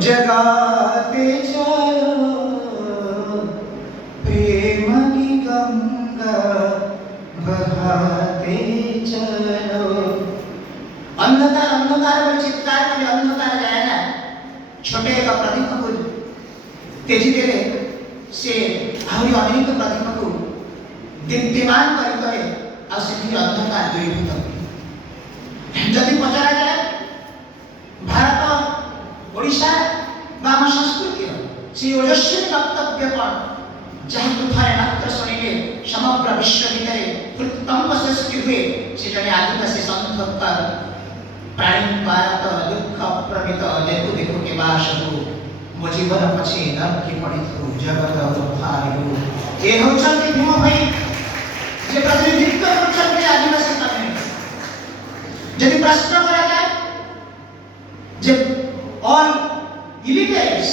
जगाते चलो प्रेम की गंगा बहाते चलो। अंधकार अंधकार वर चित्कार केले, अंधकार जायला छोटे एका प्रतिमाକୁ तेजी देले से आहुरी अनेक प्रतिमाକୁ दीप्तिमान କରିଥାଏ ଆଉ ସେଠି अंधकार दूरीभूत। ଯଦି ପଚରା ଯାଏ भारत ओडिशा बा आम संस्कृतिर से ओजस्वी वक्तव्य कौन जहाँ थे मात्र शुणिले समग्र विश्व भितर उत्तम सृष्टि हुए से जड़े आदिवासी संत प्राणी भारत दुख प्रमित देखु देखु के बासु मो जीवन पछे नरकी पड़ी जगत उद्धारू। ये होचंती भीम भाई जे प्रतिनिधित्व करछन्ते आदिवासी कम्युनिटी। यदि प्रश्न करा जाए जे all illiterates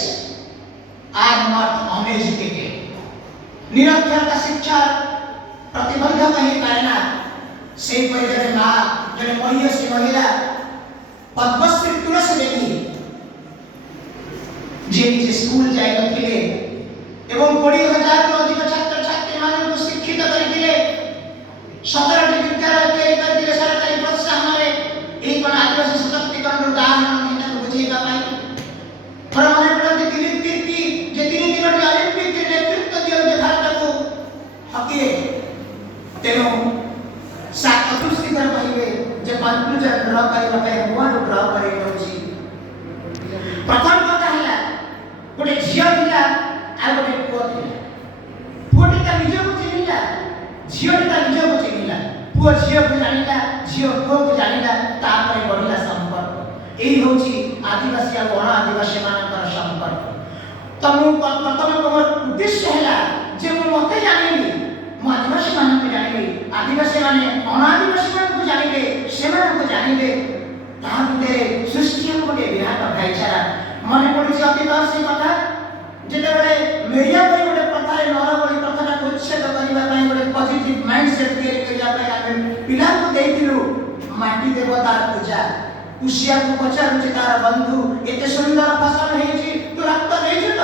are not uneducated, निरक्षर का शिक्षा प्रतिबंधक ही करना से कोई जने माँ जने महिषी महिला पद्मश्री तुलसी देवी जे निजे स्कूल जाय नथिले एवं 20,000 ରୁ ଅଧିକ ଛାତ୍ର ଛାତ୍ରୀ ମାନଙ୍କୁ ଶିକ୍ଷିତ କରିଥିଲେ। 17ଟି ବିଦ୍ୟାଳୟ ତିଆରି କରିଥିଲେ ସରକାରୀ ପ୍ରୋତ୍ସାହନରେ। ଏହି କଣ ଆଦିବାସୀ ସଶକ୍ତିକରଣ ଉଦାହରଣ ଏଟାକୁ ବୁଝେଇବା ପାଇଁ परमाने पड़ते दिलीप तिर्की जे 3 दिनटी ओलंपिक के नेतृत्व दियो भारत को हकी तेनो साकतुस्ती कर पाइबे जे कंक्लूजन ड्रा करबा पे हुआ ड्रा करे होची। प्रथम कथा हैला गोटे झियो दिला आ गोटे पुओ दिला। पुओटी ता निजे को चिनिला, झियोटी ता निजे को चिनिला, पुओ झियो को जानिला, झियो पुओ को जानिला, तापर बढ़िला संपर्क। एही होची आदिवासी आ गण आदिवासी मानकर संपर्क। तमु प्रथम हमर उद्देश्य हैला जे मते जानिबी मो आदिवासी मानक जानिबी, आदिवासी माने अनादिवासी मानक जानिबे, सेमान को जानिबे। ता भितरे सृष्टि गोटे विराट भाईचारा मने पड़ी अतीत से कथा जेते बडे मेरिया पई गोटे प्रथा नर बडी प्रथाटा उच्छेद करिबा पई गोटे पॉजिटिव माइंडसेट तैयारी करिया पई आमे पिला को देइतिलु माटी देवतार पूजा। कुशिया को पचारुची तार बंधु एते सुंदर फसल हेची तू रक्त देइछु त?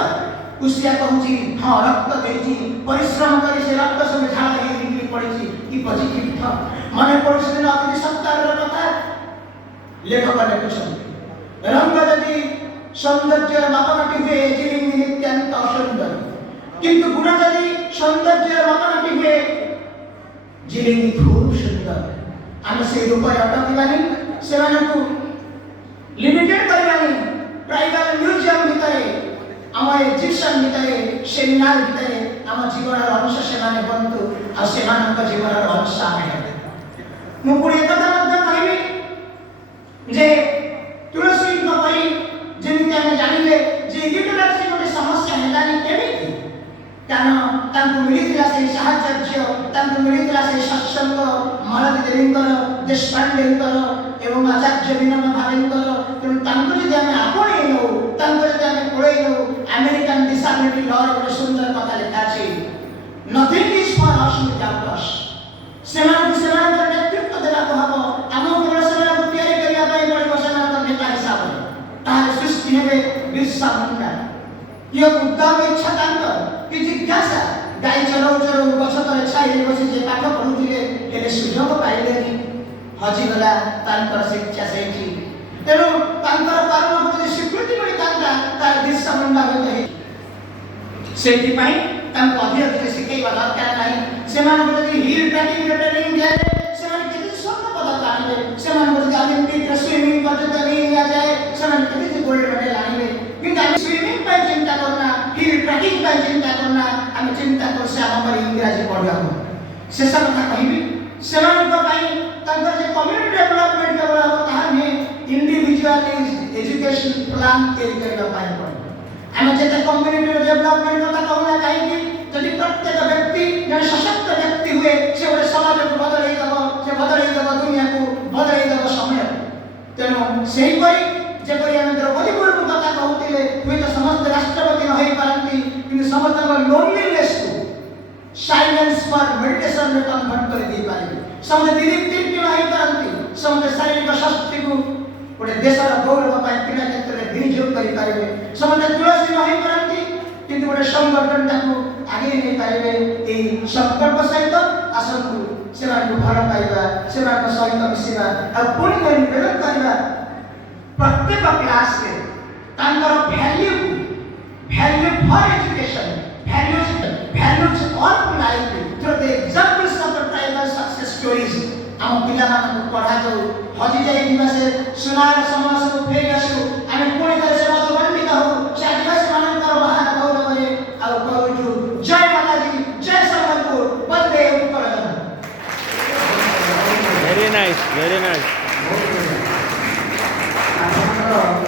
कुशिया कहूची हां रक्त देइछि, परिश्रम करी से रक्त सब झाड़ हे निकली पड़िछि कि पॉजिटिव था माने पड़छ दिन अति सत्कार कथा लेखक लेखुछन। रंग यदि सौंदर्य मापकाठी हुए जिलिंग नित्यान्त असुंदर, किंतु गुण यदि सौंदर्य मापकाठी हुए जिलिंग खूब सुंदर। आमे से रूप अटकिबानी सेमानकु लिमिटेड करबानी ट्राइबल म्यूजियम भितरे आम एग्जिबिशन भितरे सेमिनार भितरे आम जीवन अंश सेमाने बंतु आ सेमानक जीवन अंश आमे। मु पुरी एकता मध्य कहबी जे तुलसी नपरी जेमिति आमे जानिले जे लिटरेसी गोटे समस्या हेलानी केमिति कारण तांकु मिलिथिला से साहचर्य तांकु मिलिथिला से सत्संग महाराज देवींकर देशपांडेंकर एवं आचार्य विनोद भावेंकर तेणु तांको जदि आमे आपणे नो तांको जदि आमे कोळे नो अमेरिकन डिसेबिलिटी लॉ गोटे सुंदर कथा लिखा अछि nothing is for us without us. सेमान नेतृत्व देला को हबो आम केवल सेमान को तैयारी करिया पई पड़िबो सेमान नेता हिसाब तार सृष्टि हेबे बिरसा मुंडा। यो उद्दाम इच्छा तांको कि जिज्ञासा गाई चलो चलो गछ तले छाई बसी जे पाठ पढुथिले एले सुजोग पाइलेनी हजिगला तांकर शिक्षा सेठी तेणु तांकर कर्म को स्वीकृति मिली तांका तार दिशा मुंडा होते सेठी पाई तांको अधिक शिखेଇବା दरकार नाही। सेमान को यदि हिल ट्रैकिंग ट्रेनिंग दिया सेमान केते स्वर्ण पदक आनिबे, सेमान को यदि ओलंपिक स्विमिंग प्रतियोगिता दिया जाए सेमान केते गोल्ड मेडल आनिबे। किंतु आम स्विमिंग पर चिंता करना, हिल ट्रैकिंग पर चिंता करना, आम चिंता कर से आम पर इंग्रजी पढ़िया शेष कथा कहबी सेमानक पई तांकर जे कम्युनिटी डेवलपमेंट केवल हो ताहा ने इंडिविजुअल एजुकेशन प्लान तैयारी करबा पाई पड़े। आम जेते कम्युनिटी डेवलपमेंट कथा कहना काहे कि यदि प्रत्येक व्यक्ति जने सशक्त व्यक्ति हुए से गोटे समाज को बदलै दब, से बदलै दब दुनिया को बदलै दब समय। तेणु सेही परी जे परी आम द्रौपदी मुर्मू कथा कहउतिले हुए तो समस्त राष्ट्रपति न होई पारंती किंतु समस्त लोनलीनेस को साइलेंस फॉर मेडिटेशन में कन्वर्ट कर दी पारे। समस्त दिलीप तिर्की न होई पारंती समस्त शारीरिक शक्ति को गोटे देशर गौरव पिला क्षेत्र में विनियोग कर पारे समस्त तुलसी नहीं करती किंतु गोटे संगठन आगे नहीं पारे यही संकल्प सहित आसतु से भल पाइबा से सहित मिसवा और पुणी निवेदन करवा प्रत्येक क्लास रे value for education values all life through the examples of the tribal success stories हम पिला को पढ़ा दो हजी जाई दिवसे सुनार समाज को फेरि आसु हामी पुणी गरे से मधुबनी हो से आदिवासी मानकर महान गौरव करे और कहू जय माताजी जय संबलपुर वंदे उत्कल very nice Our